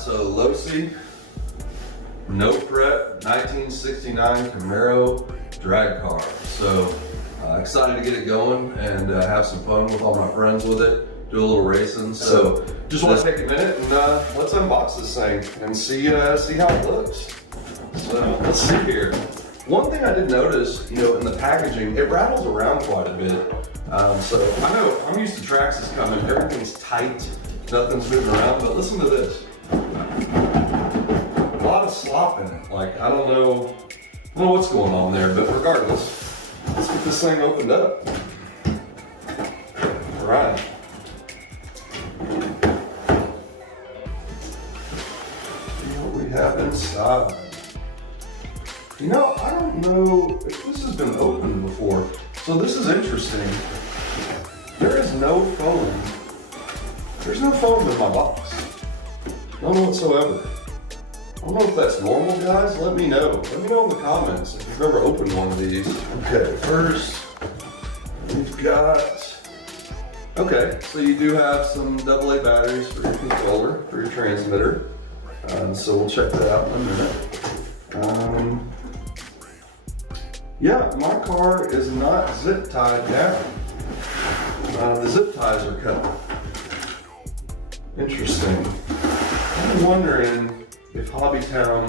so Losi No Prep 1969 Camaro Drag Car. So excited to get it going and have some fun with all my friends with it, do a little racing. So just want to take a minute and let's unbox this thing and see how it looks. So let's see here. One thing I did notice, in the packaging, it rattles around quite a bit. So I know I'm used to Traxxas coming, everything's tight, nothing's moving around, but listen to this. A lot of slop in it. Like, I don't know what's going on there, but regardless, let's get this thing opened up. All right. See what we have inside. I don't know if this has been opened before. So this is interesting. There is no foam. There's no foam in my box. None whatsoever. I don't know if that's normal, guys. Let me know. Let me know in the comments if you've ever opened one of these. Okay, first we've got, so you do have some AA batteries for your controller, for your transmitter. So we'll check that out in a minute. Yeah, my car is not zip tied down. The zip ties are cut. Interesting. I'm wondering if Hobbytown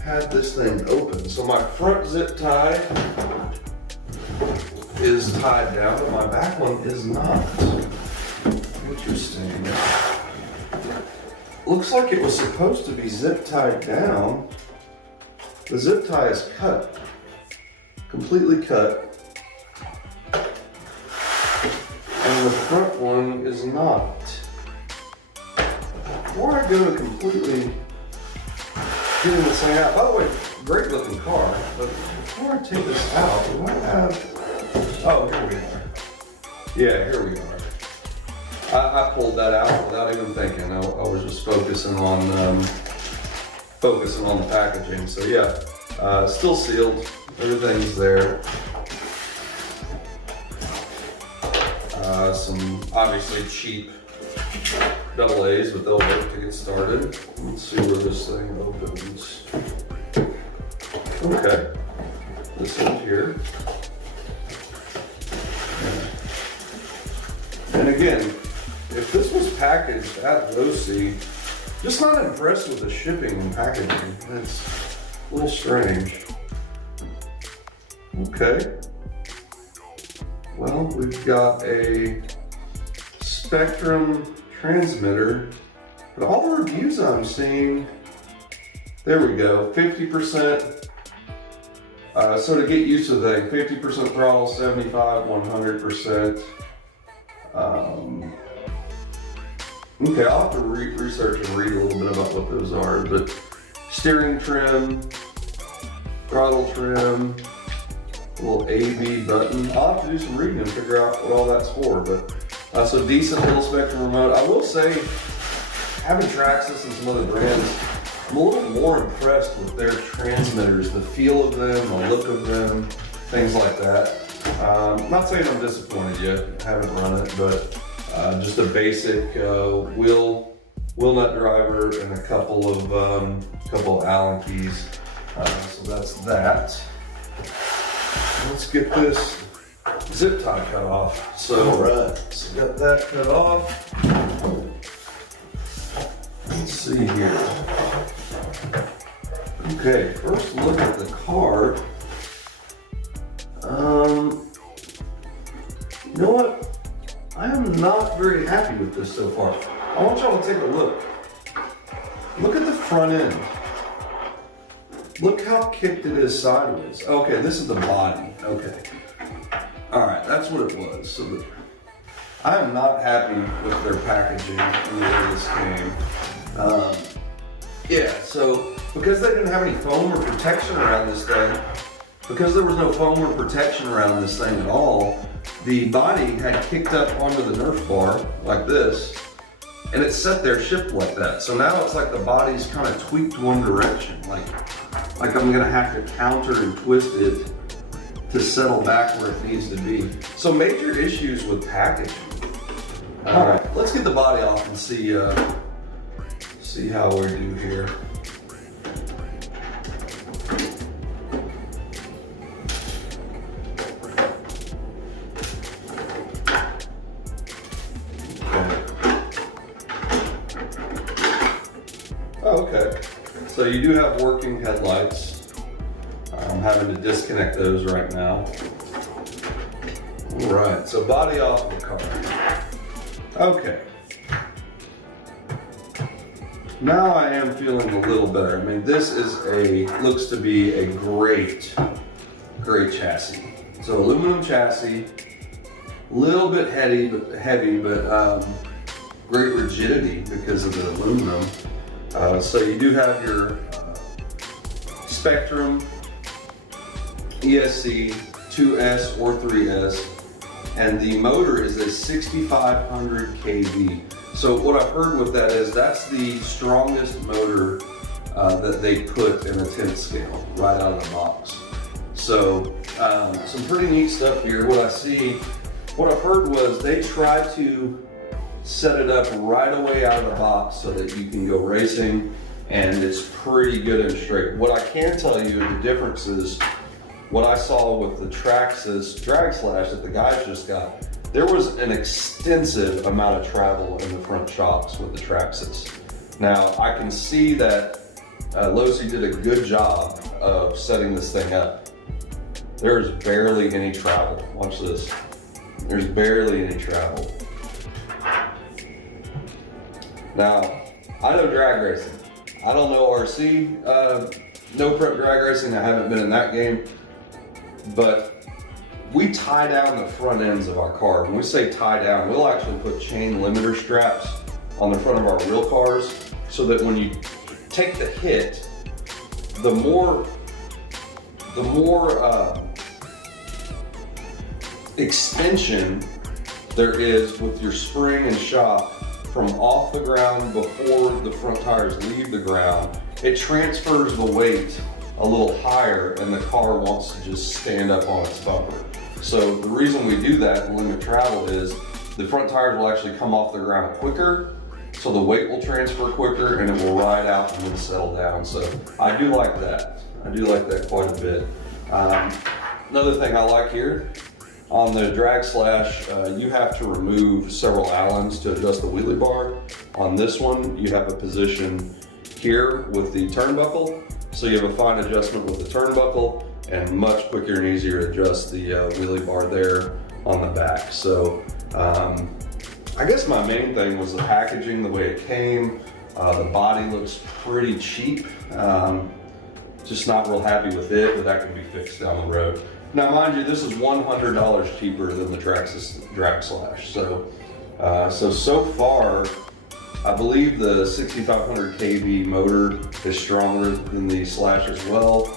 had this thing open. So my front zip tie is tied down, but my back one is not. Interesting. Looks like it was supposed to be zip tied down. The zip tie is cut, completely cut, and the front one is not. Before I go to completely getting this thing out, by the way, great looking car, but before I take this out, do I have, oh, here we are. Yeah, here we are. I pulled that out without even thinking. I was just focusing on the packaging. So yeah, still sealed, everything's there. Some obviously cheap AA's, but they'll work to get started. Let's see where this thing opens. Okay, this end here. And again, if this was packaged at Losi, just not impressed with the shipping and packaging. It's a little strange. Okay. Well, we've got a Spectrum transmitter, but all the reviews I'm seeing, there we go, 50%. So to get used to the thing, 50% throttle, 75, 100%. Okay, I'll have to research and read a little bit about what those are, but steering trim, throttle trim, little A/B button. I'll have to do some reading and figure out what all that's for, but so decent little Spectrum remote. I will say, having Traxxas and some other brands, I'm a little more impressed with their transmitters, the feel of them, the look of them, things like that. Not saying I'm disappointed yet, I haven't run it, but just a basic wheel nut driver and a couple of Allen keys. So that's that. Let's get this zip tie cut off. So, so got that cut off. Let's see here. Okay, first look at the car. You know what? I am not very happy with this so far. I want y'all to take a look. Look at the front end. Look how kicked it is sideways. Okay, this is the body. Okay. All right, that's what it was. So I am not happy with their packaging and the way this came. Yeah, so because they didn't have any foam or protection around this thing, because there was no foam or protection around this thing at all, the body had kicked up onto the Nerf bar like this, and it sat there shipped like that. So now it's like the body's kind of tweaked one direction, like I'm gonna have to counter and twist it to settle back where it needs to be. So major issues with packaging. All right, let's get the body off and see how we do here. Oh, okay. So you do have working headlights. I'm having to disconnect those right now. All right, so body off the car. Okay. Now I am feeling a little better. I mean, this looks to be a great chassis. So aluminum chassis, a little bit heavy, but great rigidity because of the aluminum. So you do have your Spectrum, ESC, 2S or 3S, and the motor is a 6500 kV. So what I've heard with that is that's the strongest motor that they put in a 10th scale right out of the box. So some pretty neat stuff here. What I've heard was they try to set it up right away out of the box so that you can go racing, and it's pretty good and straight. What I can tell you, the difference is what I saw with the Traxxas Drag Slash that the guys just got. There was an extensive amount of travel in the front shocks with the Traxxas. Now, I can see that Losi did a good job of setting this thing up. There's barely any travel. Watch this. There's barely any travel. Now, I know drag racing. I don't know RC, no prep drag racing. I haven't been in that game, but we tie down the front ends of our car. When we say tie down, we'll actually put chain limiter straps on the front of our real cars so that when you take the hit, the more extension there is with your spring and shock from off the ground before the front tires leave the ground, it transfers the weight a little higher and the car wants to just stand up on its bumper. So the reason we do that and limit travel is the front tires will actually come off the ground quicker, so the weight will transfer quicker and it will ride out and then settle down. So I do like that. I do like that quite a bit. Another thing I like here, on the Drag Slash, you have to remove several Allens to adjust the wheelie bar. On this one, you have a position here with the turnbuckle. So you have a fine adjustment with the turnbuckle and much quicker and easier to adjust the wheelie bar there on the back. So I guess my main thing was the packaging, the way it came. The body looks pretty cheap. Just not real happy with it, but that can be fixed down the road. Now, mind you, this is $100 cheaper than the Traxxas Drag Slash. So far, I believe the 6500 kV motor is stronger than the Slash as well.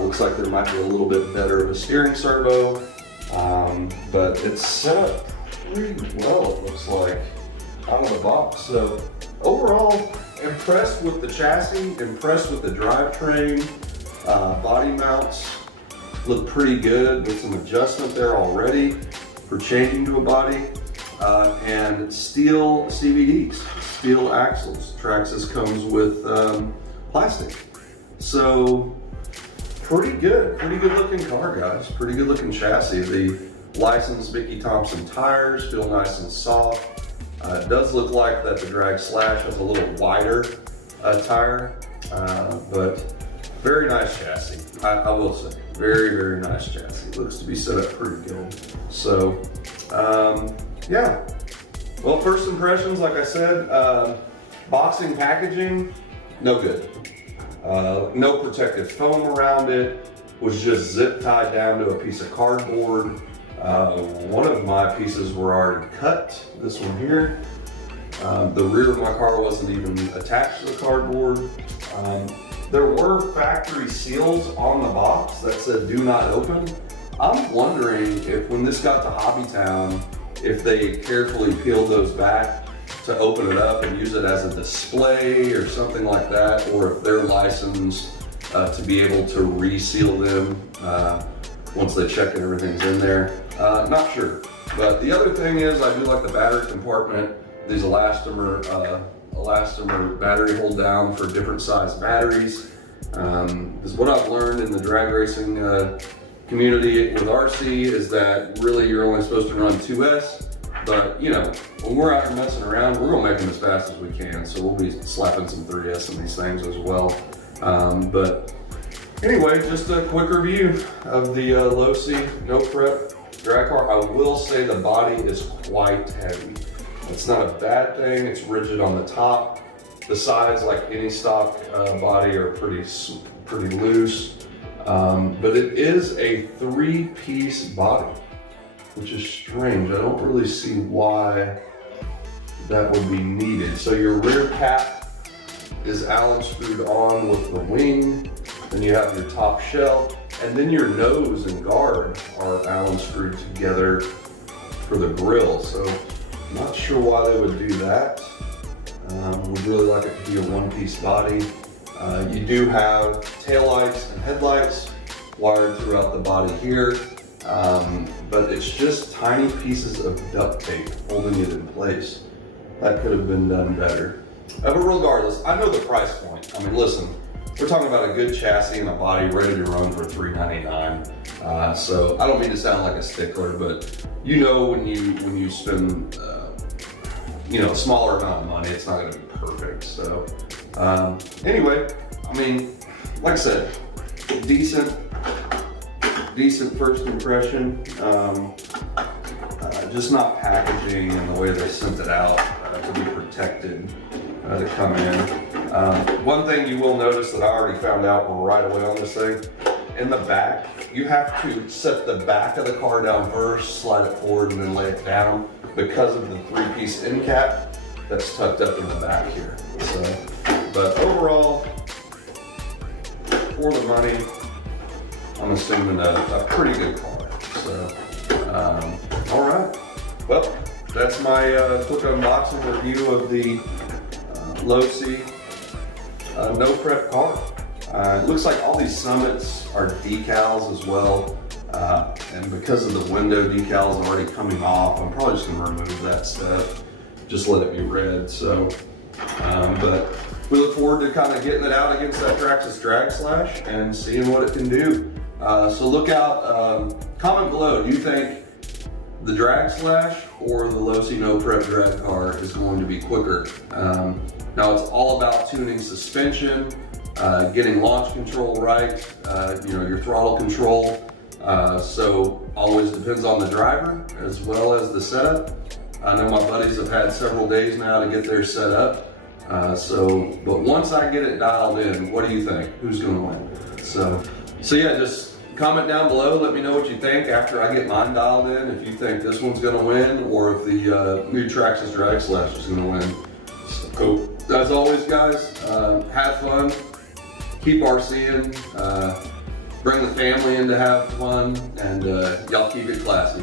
Looks like there might be a little bit better of a steering servo, but it's set up pretty well, it looks like, out of the box. So overall, impressed with the chassis, impressed with the drivetrain, body mounts. Look pretty good with some adjustment there already for changing to a body, and steel CVDs, steel axles. Traxxas comes with plastic. So pretty good looking car, guys. Pretty good looking chassis. The licensed Mickey Thompson tires feel nice and soft. It does look like that the Drag Slash has a little wider tire, but very nice chassis. I will say, very nice chassis. It looks to be set up pretty good. So, yeah. Well, first impressions, like I said, boxing packaging, no good. No protective foam around it. Was just zip tied down to a piece of cardboard. One of my pieces were already cut. This one here. The rear of my car wasn't even attached to the cardboard. There were factory seals on the box that said do not open. I'm wondering if when this got to Hobbytown, if they carefully peeled those back to open it up and use it as a display or something like that, or if they're licensed to be able to reseal them once they check and everything's in there. Not sure. But the other thing is, I do like the battery compartment. These elastomer battery hold down for different size batteries. Is what I've learned in the drag racing community with RC is that really you're only supposed to run 2S. But you know, when we're out here messing around, we're gonna make them as fast as we can. So we'll be slapping some 3S in these things as well. But anyway, just a quick review of the Losi No Prep drag car. I will say the body is quite heavy. It's not a bad thing. It's rigid on the top. The sides, like any stock body, are pretty loose. But it is a 3-piece body, which is strange. I don't really see why that would be needed. So your rear cap is Allen screwed on with the wing. Then you have your top shell, and then your nose and guard are Allen screwed together for the grill. So I'm not sure why they would do that. Would really like it to be a 1-piece body. You do have taillights and headlights wired throughout the body here. But it's just tiny pieces of duct tape holding it in place. That could have been done better. But regardless, I know the price point. I mean, listen, we're talking about a good chassis and a body ready to run for $399. So I don't mean to sound like a stickler, but you know when you spend you know, a smaller amount of money, it's not going to be perfect. So anyway, I mean, like I said, decent first impression. Just not packaging and the way they sent it out to be protected to come in. One thing you will notice that I already found out right away on this thing, in the back, you have to set the back of the car down first, slide it forward, and then lay it down because of the 3-piece end cap that's tucked up in the back here. So, but overall, for the money, I'm assuming a pretty good car. So, all right. Well, that's my quick unboxing review of the Losi No Prep car. It looks like all these summits are decals as well. And because of the window decals already coming off, I'm probably just gonna remove that step. Just let it be red. So, but we look forward to kind of getting it out against that Traxxas Drag Slash and seeing what it can do. So look out, comment below, do you think the Drag Slash or the Losi No Prep drag car is going to be quicker? Now it's all about tuning suspension, getting launch control right, you know, your throttle control. So always depends on the driver as well as the setup. I know my buddies have had several days now to get theirs set up. But once I get it dialed in, what do you think? Who's gonna win? So yeah, just comment down below, let me know what you think after I get mine dialed in, if you think this one's gonna win or if the new Traxxas Drag Slash is gonna win. So cool. As always, guys, have fun, keep RCing, bring the family in to have fun, and y'all keep it classy.